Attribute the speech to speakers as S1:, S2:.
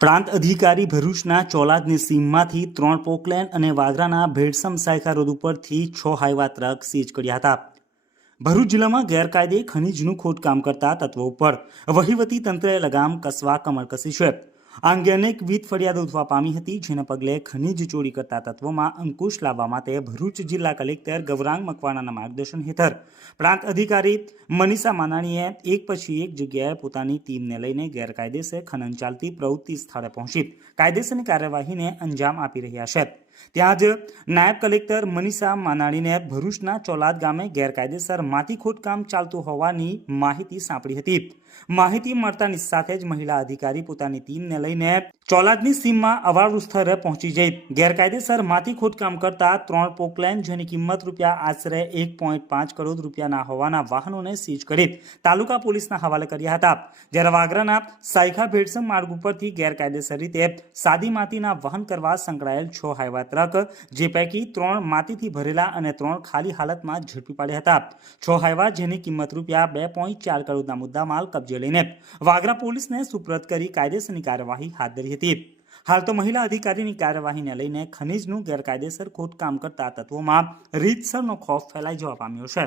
S1: પ્રાંત અધિકારી ભરૂચના ચોલાદની સીમમાંથી ત્રણ પોકલેન અને વાગરાના ભેડસમ સાયખા રોડ ઉપરથી છ હાઈવા ટ્રક સીઝ કર્યા હતા. ભરૂચ જિલ્લામાં ગેરકાયદે ખનીજનું ખોદકામ કરતા તત્વો ઉપર વહીવટી તંત્રએ લગામ કસવા કમર કસી છે. આ અંગે અનેકવિધ ફરિયાદો ઉઠવા પામી હતી, જેના પગલે ખનીજ ચોરી કરતા તત્વોમાં અંકુશ લાવવા માટે ભરૂચ જિલ્લા કલેક્ટર ગૌરાંગ મકવાણાના માર્ગદર્શન હેઠળ પ્રાંત અધિકારી મનીષા માનાણીએ એક પછી એક જગ્યાએ પોતાની ટીમને લઈને ગેરકાયદેસર ખનન ચાલતી પ્રવૃત્તિ સ્થળે પહોંચી. કાયદેસરની કાર્યવાહીને અંજામ આપી રહ્યા છે. ત્યાં જ નાયબ કલેક્ટર મનીષા માનાણીને ભરૂચના ચોલાદ ગામે ગેરકાયદેસર માટી ખોદકામ ચાલતું હોવાની માહિતી સાંપડી હતી. માહિતી મળતાની સાથે જ મહિલા અધિકારી પોતાની ટીમને લઈને ચોલાદની સીમમાં અવાળું સ્થળે પહોંચી જઈ. ગેરકાયદેસર માટી ખોદકામ કરતા ત્રણ પોકલેન જેની કિંમત રૂપિયા આશરે એક પોઈન્ટ પાંચ કરોડ રૂપિયાના હોવાના વાહનોને સીઝ કરી તાલુકા પોલીસના હવાલે કર્યા હતા. જ્યારે વાગરાના સાયખા ભેડસમ માર્ગ ઉપરથી ગેરકાયદેસર રીતે સાદી માટીના વહન કરવા સંકળાયેલ છ હાઈવા ટ્રક જે પૈકી ત્રણ માટીથી ભરેલા અને ત્રણ ખાલી હાલતમાં ઝડપી પાડ્યા હતા. છ હાઈવા જેની કિંમત રૂપિયા બે પોઈન્ટ ચાર કરોડના મુદ્દામાલ કબજે લઈને વાગરા પોલીસને સુપ્રત કરી કાયદેસરની કાર્યવાહી હાથ ધરી હતી. હાલ તો મહિલા અધિકારીની કાર્યવાહીને લઈને ખનીજનું ગેરકાયદેસર ખોદકામ કરતા તત્વોમાં રીતસરનો ખોફ ફેલાઈ જવા પામ્યો છે.